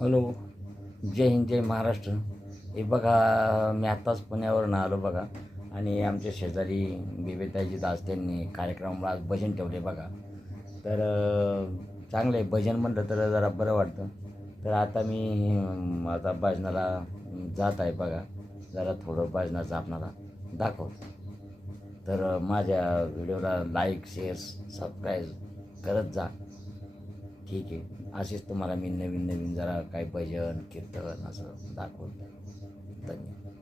Hello जय हिंद जय महाराष्ट्र. हे बघा मी आत्ताच पुण्यावरून आलो बघा. आणि आमच्या शेजारी बिबेताईजी दास त्यांनी कार्यक्रमाला आज भजन ठेवले बघा. तर चांगलं आहे भजन म्हणलं तर जरा बरं वाटतं. तर आता मी आता भजनाला जात आहे बघा. जरा थोडं भजनाचं आपणाला दाखवतो. तर माझ्या व्हिडिओला लाईक शेअर सबस्क्राईब करत जा. ठीक आहे. असेच तुम्हाला मी नवीन नवीन जरा काय भजन कीर्तन असं दाखवतो धन्यवाद.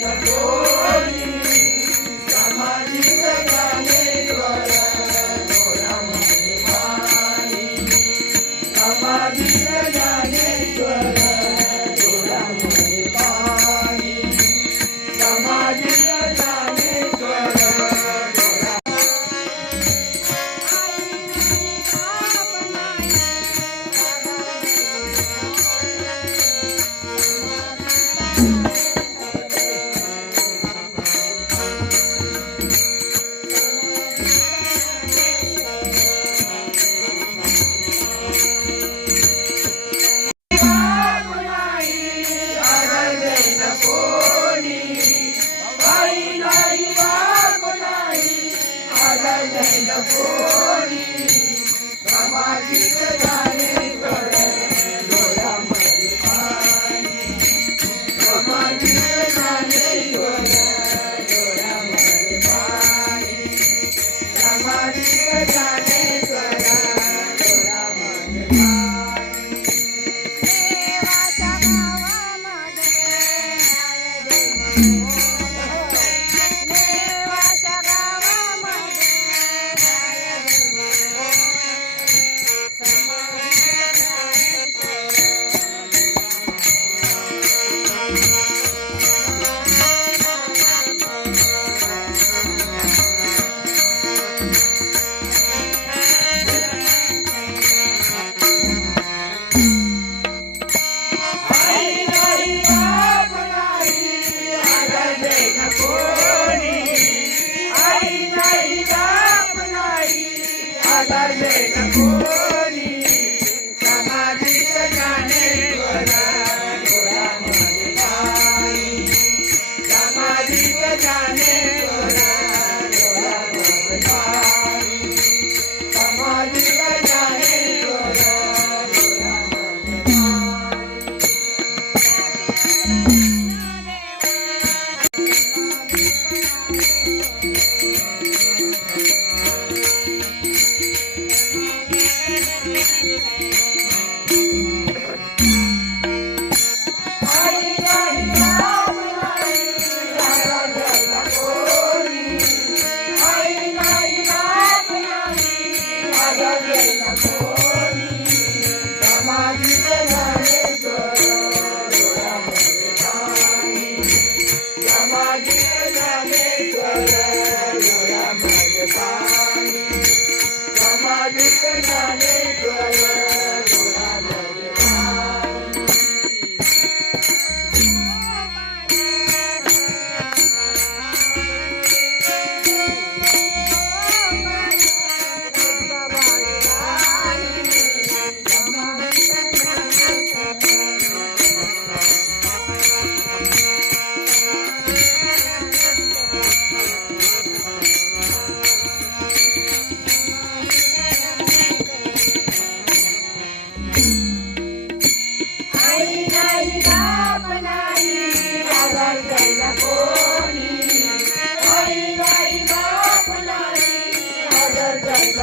the.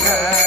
Yeah.